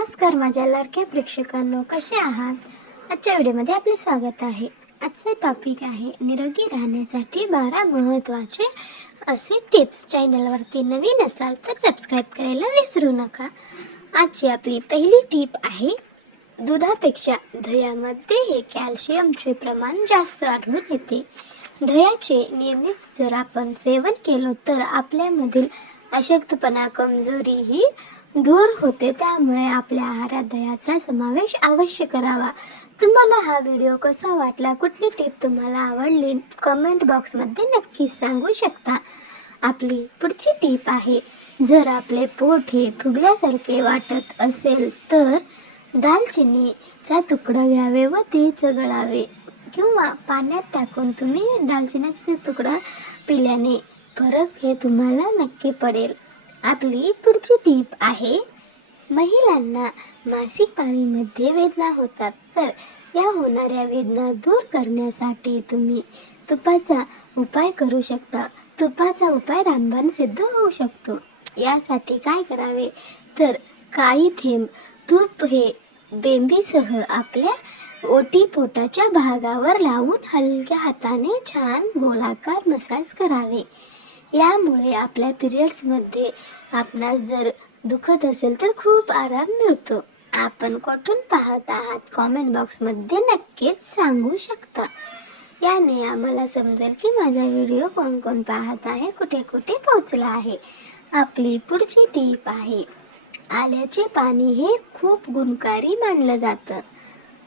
नमस्कार माझ्या लाडक्या प्रेक्षकांनो कसे आहात? आजच्या व्हिडिओमध्ये आपले स्वागत आहे. आजचा टॉपिक आहे निरोगी राहण्यासाठी बारा महत्त्वाचे असे टिप्स चॅनलवरती नवीन असाल तर सबस्क्राईब करायला विसरू नका. आजची आपली पहिली टीप आहे दुधापेक्षा दह्यामध्ये हे कॅल्शियमचे प्रमाण जास्त आढळून येते. दह्याचे नियमित जर आपण सेवन केलो तर आपल्यामधील अशक्तपणा कमजोरी ही दूर होते त्यामुळे आपल्या आहारात दह्याचा समावेश अवश्य करावा. तुम्हाला हा व्हिडिओ कसा वाटला कुठली टिप तुम्हाला आवडली कमेंट बॉक्समध्ये नक्की सांगू शकता. आपली पुढची टीप आहे जर आपले पोट हे फुगल्यासारखे वाटत असेल तर दालचिनीचा तुकडा घ्यावे व ते चगळावे. किंवा पाण्यात टाकून तुम्ही दालचिनीचा तुकडा पिल्याने फरक हे तुम्हाला नक्की पडेल. आपली पुढची टीप आहे. महिलांना मासिक पाळीमध्ये वेदना होतात. तर या होणाऱ्या वेदना दूर करण्यासाठी तुम्ही तुपाचा उपाय करू शकता. तुपाचा उपाय रामबाण सिद्ध होऊ शकतो. यासाठी काय करावे? तर काही थेंब तूप हे बेंबीसह आपल्या ओटी पोटाच्या भागावर लावून हलक्या हाताने छान गोलाकार मसाज करावे. यामुळे आपल्या पिरियड्समध्ये आपणास जर दुखत असेल तर खूप आराम मिळतो. आपण कुठून पाहत आहात? कॉमेंट बॉक्समध्ये नक्कीच सांगू शकता. याने आम्हाला समजेल की माझा व्हिडिओ कोण कोण पाहत आहे? कुठे कुठे पोहोचला आहे? आपली पुढची टीप आहे आल्याचे पाणी हे खूप गुणकारी मानलं जातं.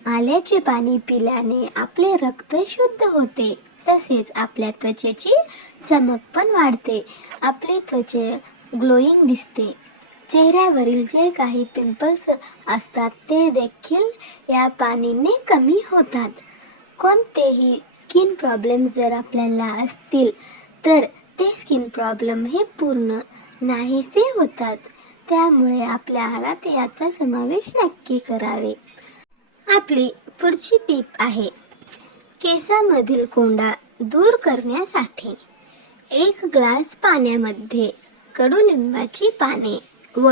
आल्याचे पाणी पिल्याने आपले रक्त शुद्ध होते. तसेच आपल्या त्वचेची चमक पण वाढते. आपली त्वचे ग्लोईंग दिसते. चेहऱ्यावरील जे काही पिंपल्स असतात ते देखील या पाणीने कमी होतात. कोणतेही स्किन प्रॉब्लेम जर आपल्याला असतील तर ते स्किन प्रॉब्लेम हे पूर्ण नाहीसे होतात. त्यामुळे आपल्या आहारात याचा समावेश नक्की करावे. आपली पुढची टीप आहे केसामधील कोंडा दूर करण्यासाठी एक ग्लास पाण्यामध्ये कडुलिंबाची पाने व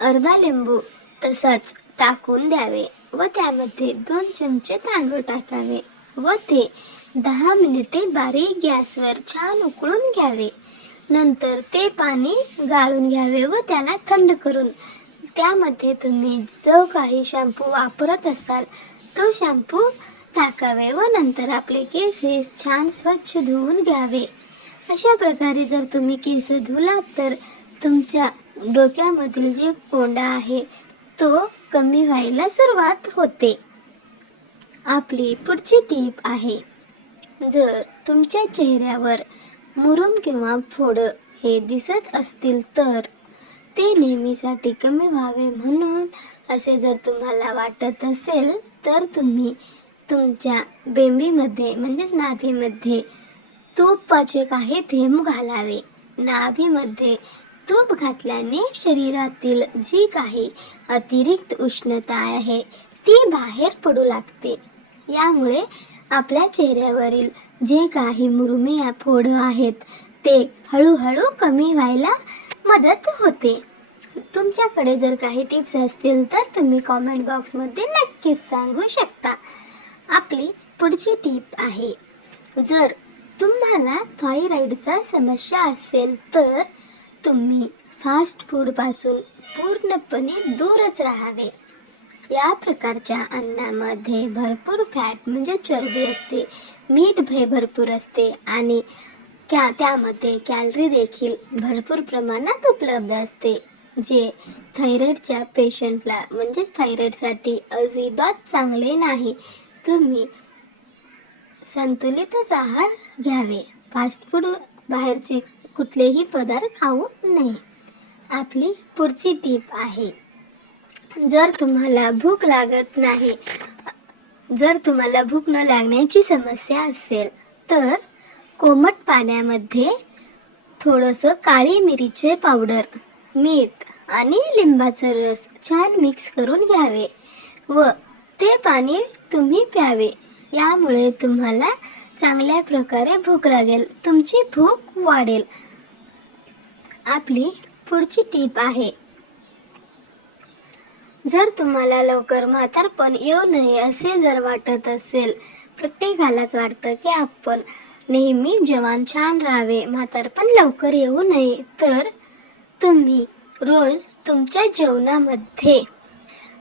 अर्धा लिंबू तसाच टाकून द्यावे व त्यामध्ये दोन चमचे तांदूळ टाकावे व ते दहा मिनिटे बारीक गॅसवर छान उकळून घ्यावे. नंतर ते पाणी गाळून घ्यावे व त्याला थंड करून त्यामध्ये तुम्ही जो काही शॅम्पू वापरत असाल तो शॅम्पू टाकावे व नंतर आपले केस हे छान स्वच्छ धुवून घ्यावे. अशा प्रकारे जर तुम्ही केस धुलात तर तुमच्या डोक्यामधील जे कोंडा आहे तो कमी व्हायला सुरुवात होते. आपली पुढची टीप आहे जर तुमच्या चेहऱ्यावर मुरुम किंवा फोडं हे दिसत असतील तर ते नेहमीसाठी कमी व्हावे म्हणून असे जर तुम्हाला वाटत असेल तर तुम्ही तुमच्या बेंबीमध्ये म्हणजेच नाभीमध्ये तुपाचे काही थेंब घालावे. नाभीमध्ये तूप घातल्याने शरीरातील जी काही अतिरिक्त उष्णता आहे ती बाहेर पडू लागते. यामुळे आपल्या चेहऱ्यावरील जे काही मुरुमे फोडं आहेत ते हळूहळू कमी व्हायला मदत होते. तुमच्याकडे जर काही टिप्स असतील तर तुम्ही कॉमेंट बॉक्समध्ये नक्कीच सांगू शकता. आपली पुढची टीप आहे. जर तुम्हाला थायरॉईडचा समस्या असेल तर तुम्ही फास्ट फूडपासून पूर्णपणे दूरच राहावे. या प्रकारच्या अन्नामध्ये भरपूर फॅट म्हणजे चरबी असते मीठ भे भरपूर असते आणि त्या त्यामध्ये कॅलरी देखील भरपूर प्रमाणात उपलब्ध असते. जे थायरॉईडच्या पेशंटला म्हणजेच थायरॉईडसाठी अजिबात चांगले नाही. तुम्ही संतुलितच आहार घ्यावे. फास्ट फूड बाहेरचे कुठलेही पदार्थ खाऊ नये. आपली पुढची टीप आहे. जर तुम्हाला भूक लागत नाही जर तुम्हाला भूक न लागण्याची समस्या असेल तर कोमट पाण्यामध्ये थोडंसं काळी मिरीचे पावडर मीठ आणि लिंबाचा रस छान मिक्स करून घ्यावे व ते पाणी तुम्ही प्यावे. यामुळे तुम्हाला चांगल्या प्रकारे भूक लागेल. तुमची भूक वाढेल. आपली पुढची टीप आहे. जर तुम्हाला लवकर म्हातारपण येऊ नये असे जर वाटत असेल प्रत्येकालाच वाटतं की आपण नेहमी जवान छान राहावे. म्हातारपण लवकर येऊ नये. तर तुम्ही रोज तुमच्या जेवणामध्ये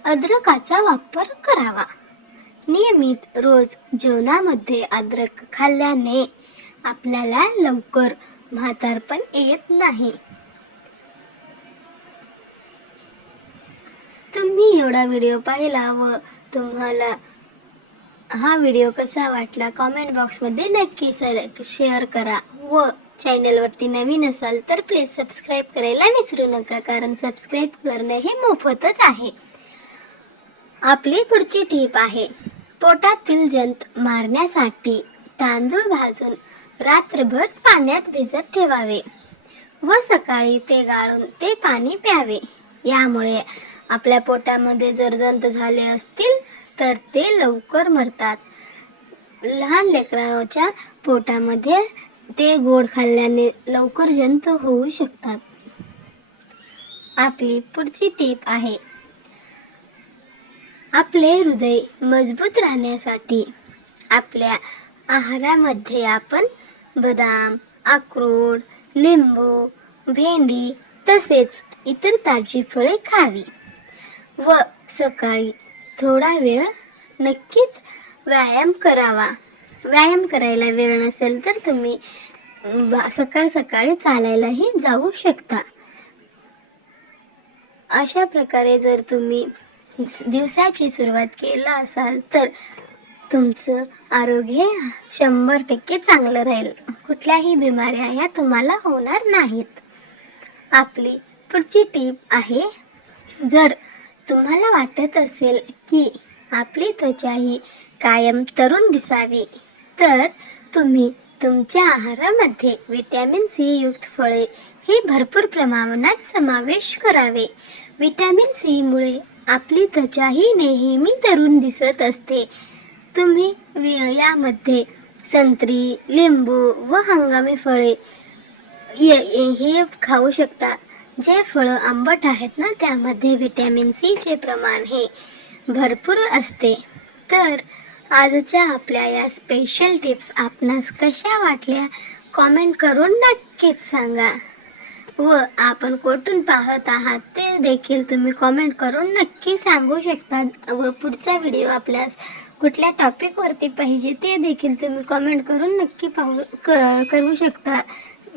अद्रकाचा वापर करावा. नियमित रोज जेवणामध्ये अद्रक खाल्ल्याने आपल्याला लवकर म्हातारपण येत नाही. तुम्ही एवढा व्हिडिओ पाहिला व तुम्हाला हा व्हिडिओ कसा वाटला कॉमेंट बॉक्समध्ये नक्की सर शेअर करा व चॅनलवरती नवीन असाल तर प्लीज सबस्क्राईब करायला विसरू नका कारण सबस्क्राईब करणं हे मोफतच आहे. आपली पुढची टीप आहे पोटातील जंत मारण्यासाठी तांदूळ भाजून रात्रभर पाण्यात भिजत ठेवावे व सकाळी ते गाळून ते पाणी प्यावे. यामुळे आपल्या पोटामध्ये जर जंत झाले असतील तर ते लवकर मरतात. लहान लेकराच्या पोटामध्ये ते गोड खाल्ल्याने लवकर जंत होऊ शकतात. आपली पुढची टीप आहे आपले हृदय मजबूत राहण्यासाठी आपल्या आहारामध्ये आपण बदाम अक्रोड लिंबू भेंडी तसेच इतर ताजी फळे खावी व सकाळी थोडा वेळ नक्कीच व्यायाम करावा. व्यायाम करायला वेळ नसेल तर तुम्ही सकाळ सकाळी चालायलाही जाऊ शकता. अशा प्रकारे जर तुम्ही दिवसाची सुरुवात केला असाल तर तुमचं आरोग्य हे शंभर टक्के चांगलं राहील. कुठल्याही बिमाऱ्या ह्या तुम्हाला होणार नाहीत. आपली पुढची टीप आहे जर तुम्हाला वाटत असेल की आपली त्वचा ही कायम तरुण दिसावी तर तुम्ही तुमच्या आहारामध्ये विटॅमिन सी युक्त फळे हे भरपूर प्रमाणात समावेश करावे. विटॅमिन सीमुळे आपली त्वचा ही नेहमी तरुण दिसत असते. तुम्ही यामध्ये संत्री लिंबू व हंगामी फळे ये- हे खाऊ शकता. जे फळं आंबट आहेत ना त्यामध्ये व्हिटॅमिन सीचे प्रमाण हे भरपूर असते. तर आजच्या आपल्या या स्पेशल टिप्स आपणास कशा वाटल्या कॉमेंट करून नक्कीच सांगा. व आपण कुठून पाहत आहात ते देखील तुम्ही कॉमेंट करून नक्की सांगू शकता. व पुढचा व्हिडिओ आपल्यास कुठल्या टॉपिकवरती पाहिजे ते देखील तुम्ही कॉमेंट करून नक्की पाहू क करू शकता.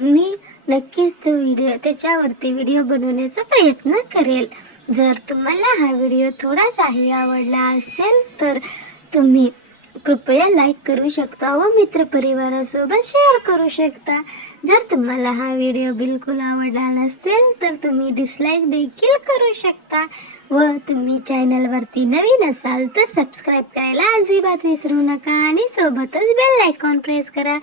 मी नक्कीच तो व्हिडिओ त्याच्यावरती व्हिडिओ बनवण्याचा प्रयत्न करेल. जर तुम्हाला हा व्हिडिओ थोडासाही आवडला असेल तर तुम्ही कृपया लाईक करू शकता व मित्रपरिवारासोबत शेअर करू शकता. जर तुम्हाला हा व्हिडिओ बिलकुल आवडला नसेल तर तुम्ही डिसलाईक देखील करू शकता. व तुम्ही चॅनलवरती नवीन असाल तर सबस्क्राईब करायला अजिबात विसरू नका आणि सोबतच बेल आयकॉन प्रेस करा.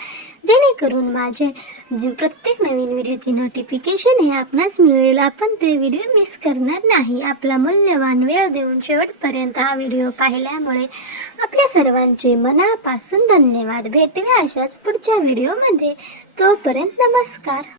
जेणेकरून माझे प्रत्येक नवीन व्हिडिओची नोटिफिकेशन हे आपणास मिळेल. आपण ते व्हिडिओ मिस करणार नाही. आपला मूल्यवान वेळ देऊन शेवटपर्यंत हा व्हिडिओ पाहिल्यामुळे आपल्या सर्वांचे मनापासून धन्यवाद. भेटूया अशाच पुढच्या व्हिडिओमध्ये तोपर्यंत नमस्कार.